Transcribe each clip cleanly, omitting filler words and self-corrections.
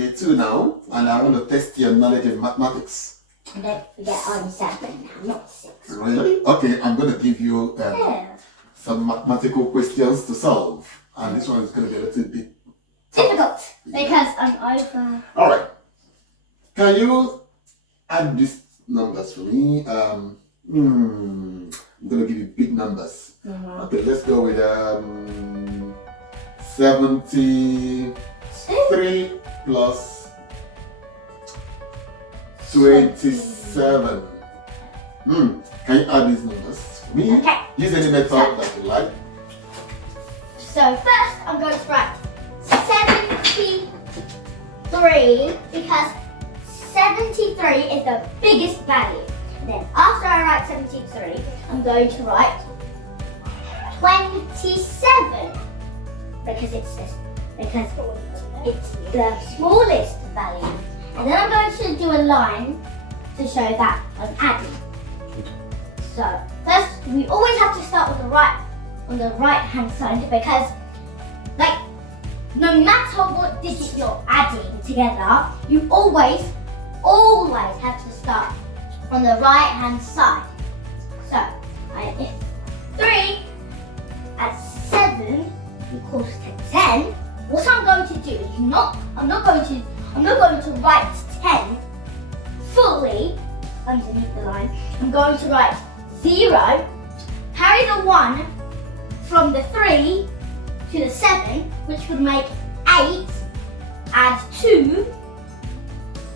year 2 now, and I want to test your knowledge in mathematics. Don't forget I'm 7 now, not 6. Really? Okay, I'm going to give you some mathematical questions to solve. And this one is going to be a little bit difficult because I'm over. Alright. Can you add these numbers for me? I'm going to give you big numbers. Okay, let's go with 73 plus 27. Can you add these numbers for me? Okay. Use any method that you like. So first I'm going to write 73 because 73 is the biggest value. Then after I write 73, I'm going to write 27 because it's the smallest value. And then I'm going to do a line to show that I'm adding. So first we always have to start with the right hand side because no matter what digit you're adding together, you always have to start on the right hand side. So if 3 add 7 equals to 10, what I'm going to do is I'm not going to write 10 fully underneath the line. I'm going to write 0, carry the 1 from the 3 to the 7, which would make 8, add 2,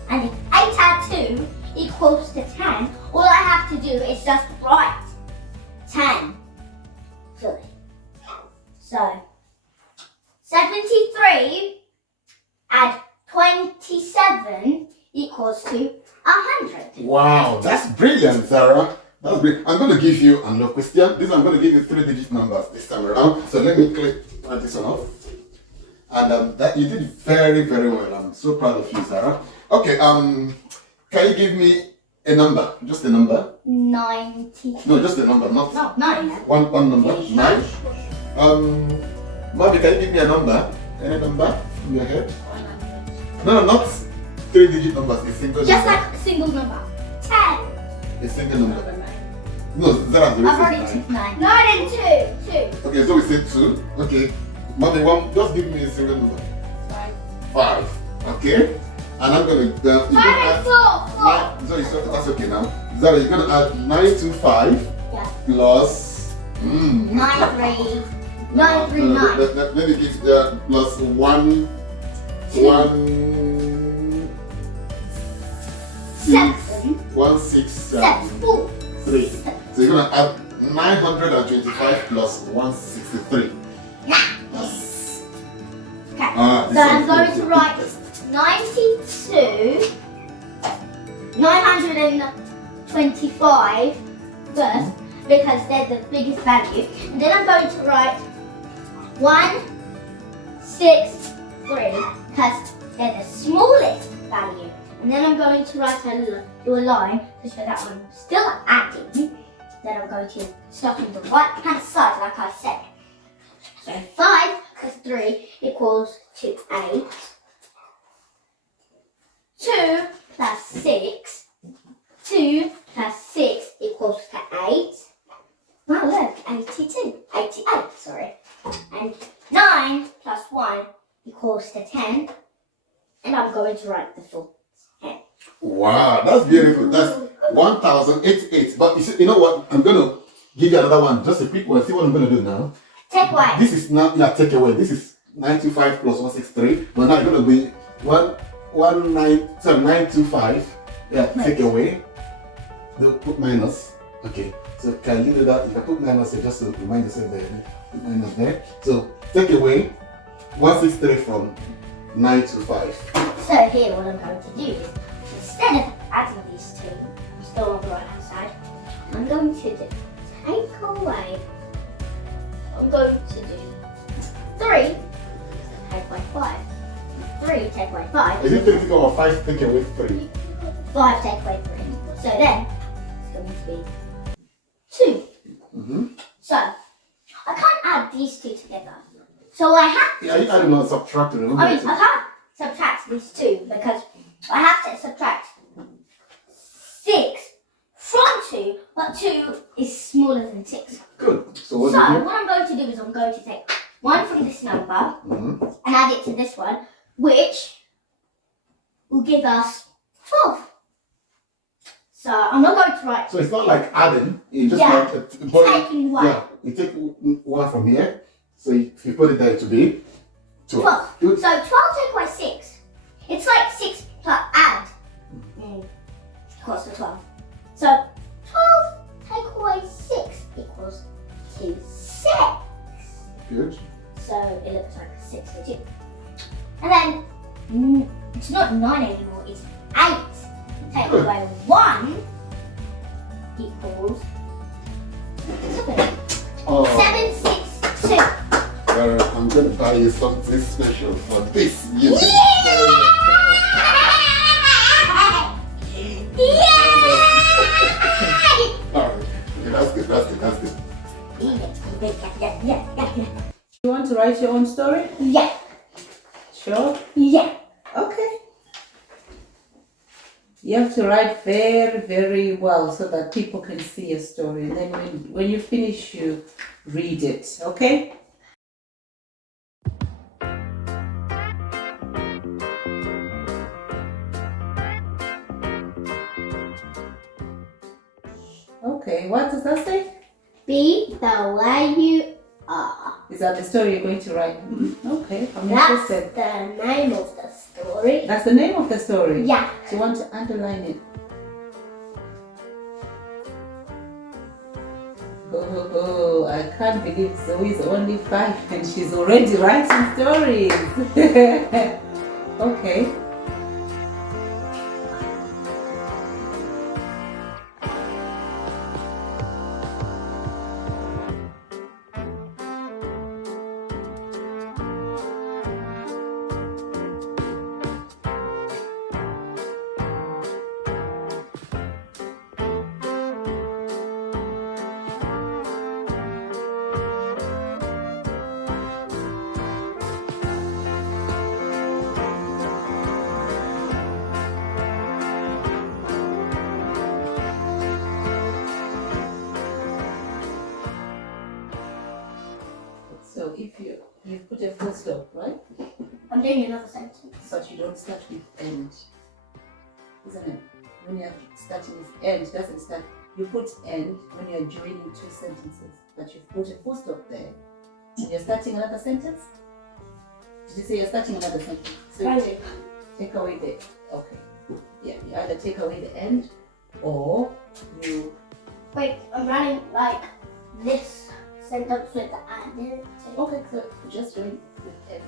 and if 8 add 2 equals to 10, all I have to do is just write 10 fully. So 73 add 27 equals to 100. Wow, that's brilliant, Zarah. That's brilliant. I'm going to give you another question. I'm going to give you 3-digit numbers this time around. So let me click this one off. And that you did very, very well. I'm so proud of you, Zarah. Okay, can you give me a number? Just a number? 90. No, just a number, not No, 9. One number. 9. Mommy, can you give me a number? Any number in your head? No, not 3-digit numbers. A single Just number. like a single number. 10. A single number. No, Zarah, I've already took 9. 9 and 2. Okay, so we said 2. Okay. Mommy, just give me a single number. 5. Okay. And I'm going to... 5 and 4. 4. So that's okay now. Zarah, you're going to add 9 to 5 plus... 9, 3. 9, 3, 9. Let me give plus 1... 7. 1, 6, 7. 4. 3. So you're going to add 925 plus 163. Yes. Okay. So I'm going to write 92, 925 first because they're the biggest value. And then I'm going to write 163 because they're the smallest value. And then I'm going to write do a line to show that I'm still adding. Then I'm going to start on the right hand side like I said. So 5 plus 3 equals to 8. 2 plus 6. 2 plus 6 equals to 8. Wow, look, 82. 88, sorry. And 9 plus 1 equals to 10. And I'm going to write the full 10. Wow, that's beautiful. That's 1088. But you know what? I'm going to give you another one. Just a quick one. See what I'm going to do now. Take away. This is not take away. This is 925 plus 163. But now it's going to be 925. Yeah, take away. Put minus. Okay. So can you do that? If I put minus, just to remind yourself there. Put minus there. So take away 163 from 925. So here what I'm going to do is, instead of adding these two, I'm still on the right hand side, I'm going to take away, I'm going to do 3, take away 5. 3 take away 5. Is it 3 take away 5 take away 3? 5 take away 3. So then, it's going to be 2. So, I can't add these two together. So I have to... Yeah, you adding or subtracting, remember? I mean, I can't subtract these two because I have to subtract 6 from 2, but 2 is smaller than 6. Good. So what So do you do? what I'm going to do is I'm going to take 1 from this number Mm-hmm. and add it to this one, which will give us 12. So I'm not going to write. So it's not like adding. You just Yeah. taking 1. Yeah, you take 1 from here. So if you put it there, it will be 12. 12. Good. So 12 take away 6. It's like 6 plus add. Equals to 12. So 12 take away 6 equals to 6. Good. So it looks like 6 for 2. And then it's not 9 anymore, it's 8. Take away 1 equals 7. Oh. 7, 6, 2. Zarah, I'm going to buy you something special for this year. Alright, okay, that's good. You want to write your own story? Yeah. Sure. Yeah. Okay. You have to write very, very well so that people can see your story. And then when you finish, you read it. Okay? Okay, what does that say? Be the way you are. Is that the story you're going to write? Okay, I'm That's interested. the name of the story. That's the name of the story? Yeah. So you want to underline it? Oh, I can't believe Zoe is only 5 and she's already writing stories. Okay. So if you put a full stop, right? I'm doing another sentence. But you don't start with end, isn't it? When you're starting with end, it doesn't start. You put end when you're joining 2 sentences, but you've put a full stop there. And you're starting another sentence? Did you say you're starting another sentence? So you take away the, okay. Yeah, you either take away the end or you... Wait, I'm writing like this sentence with the and in it. Okay, so just join with end.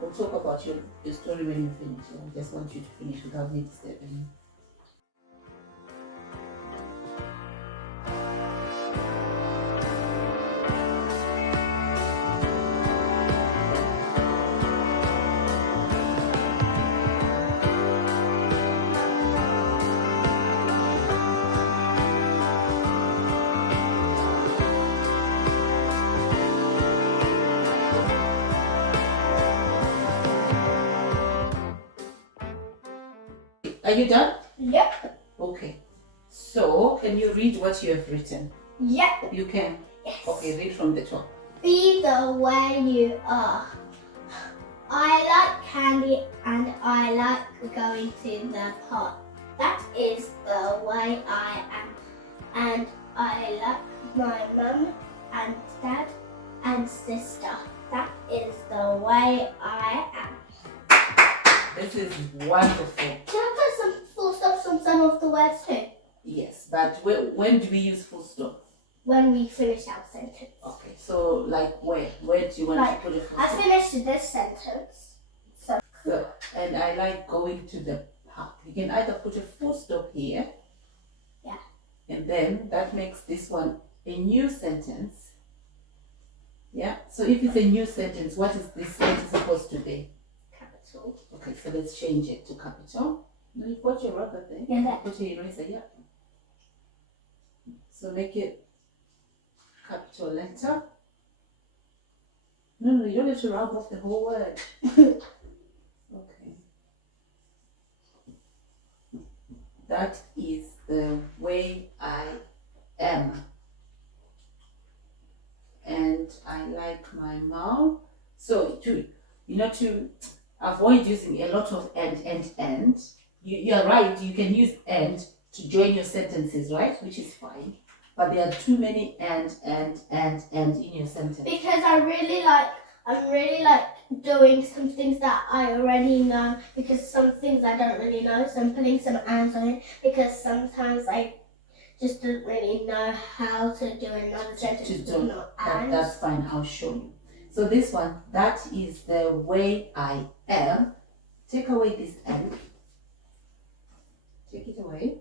We'll talk about your story when you finish. I just want you to finish without me disturbing you. Are you done? Yep. Okay. So, can you read what you have written? Yep. You can? Yes. Okay, read from the top. Be the way you are. I like candy and I like going to the park. That is the way I am. And I like my mum and dad and sister. That is the way I am. This is wonderful. Can I put some full stops on some of the words too? Yes, but when do we use full stop? When we finish our sentence. Okay, so like where? Where do you want Like, to put it full I stop? finished this sentence. So, and I like going to the park. You can either put a full stop here. Yeah. And then that makes this one a new sentence. Yeah, so if it's a new sentence, what is this sentence supposed to be? Capital. Okay, so let's change it to capital. Now you've got your rubber thing. Yeah, there. Put your eraser, yeah. So make it capital letter. No, you don't have to rub off the whole word. Okay. That is the way I am. And I like my mom. So to avoid using a lot of and, you're right, you can use and to join your sentences, right? Which is fine. But there are too many and in your sentence. Because I'm really like doing some things that I already know, because some things I don't really know, so I'm putting some ands on it, because sometimes I just don't really know how to do another sentence with no ands. That's fine, I'll show you. So this one, that is the way I am. Take away this and. Take it away.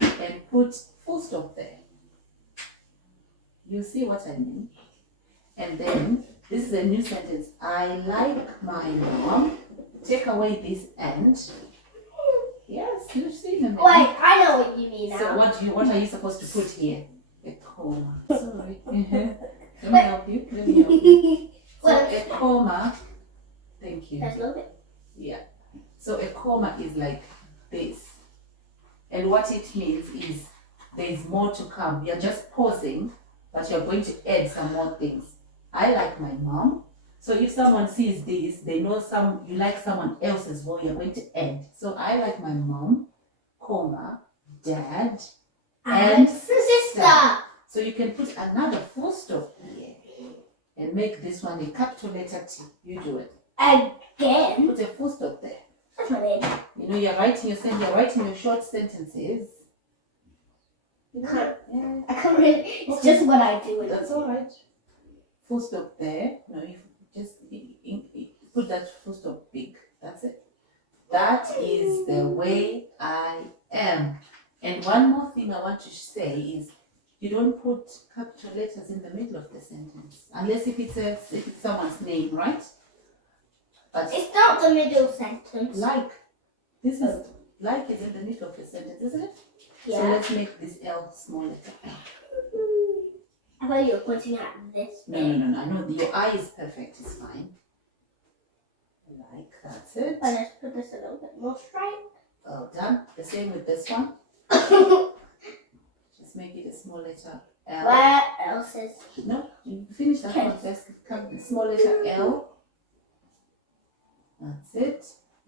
And put full stop there. You see what I mean? And then this is a new sentence. I like my mom. Take away this and. Yes, you see them. Wait, I know what you mean now. So what are you supposed to put here? A comma. Sorry. Let me help you. So a comma. Thank you. That's a little bit. Yeah. So a comma is like this. And what it means is there's more to come. You're just pausing, but you're going to add some more things. I like my mom. So if someone sees this, they know you like someone else as well, you're going to add. So I like my mom, comma, dad, and sister. So you can put another full stop here and make this one a capital letter T. You do it. Again? Put a full stop there. That's not it. You know, you're writing your short sentences. I can't really, it's just what I do. That's all right. Full stop there. No, you just put that full stop big. That's it. That is the way I am. And one more thing I want to say is you don't put capital letters in the middle of the sentence. Unless if it's someone's name, right? But it's not the middle sentence. Like is in the middle of the sentence, isn't it? Yeah. So let's make this L small letter L. I thought you were pointing at this. No. I know your eye is perfect. It's fine. Like that's it. But let's put this a little bit more straight. Well done. The same with this one. Just make it a small letter L. Where else is? No, you finish that one first. Small letter L. That's it.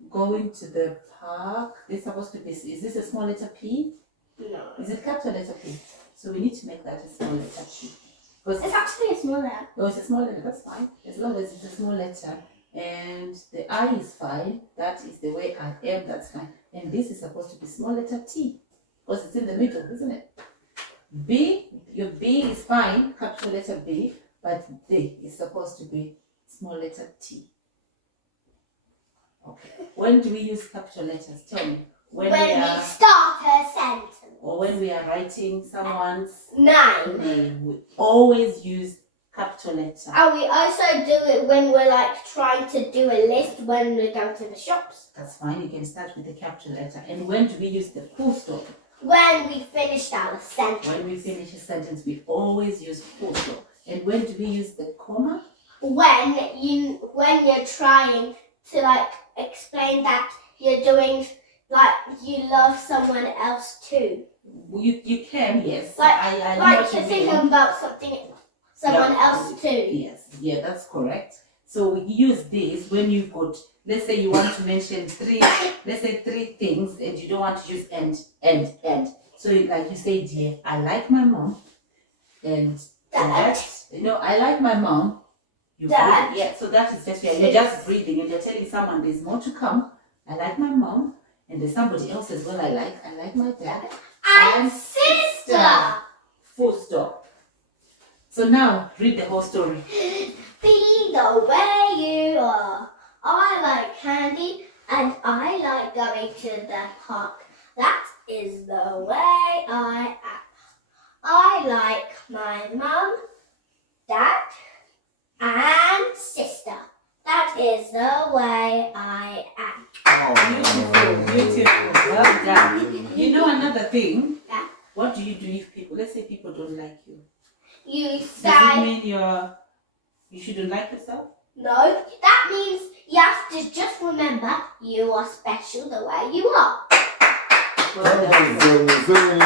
Going to the park. This is supposed to be. Is this a small letter P? No. Is it capital letter P? So we need to make that a small letter P. It's actually a small letter. Oh, it's a small letter. That's fine. As long as it's a small letter. And the I is fine. That is the way I am. That's fine. And this is supposed to be small letter T. Because it's in the middle, isn't it? B, your B is fine. Capital letter B. But D is supposed to be small letter T. Okay. When do we use capital letters? Tell me. When we start a sentence. Or when we are writing someone's name, we always use capital letter. And we also do it when we're like trying to do a list when we go to the shops. That's fine. You can start with the capital letter. And when do we use the full stop? When we finished our sentence. When we finish a sentence, we always use full stop. And when do we use the comma? When you're trying to like explain that you're doing like you love someone else too. You can, yes. Like, I know like what you're you thinking mean. about someone else too. Yes, yeah, that's correct. So we use this when you've got, let's say you want to mention three things and you don't want to use and. So like you say, dear, I like my mom and Dad. I like my mom. Dad. Breathe. Yeah, so that is just, you're just breathing and you're telling someone there's more to come. I like my mom. And there's somebody else as well I like my dad. And sister. Full stop. So now, read the whole story. Be the way you are. I like candy and I like going to the park. That is the way I am. I like my mum, dad, and sister. That is the way I am. Oh, beautiful. Well done. You know another thing? Yeah. What do you do if let's say people don't like you? you Does it say mean you shouldn't like yourself? no. That means you have to just remember you are special the way you are. Well done, Zoey.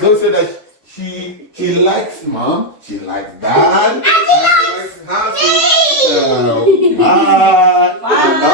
Zoey said that she likes mom, she likes dad, and she likes her. Bye. Bye.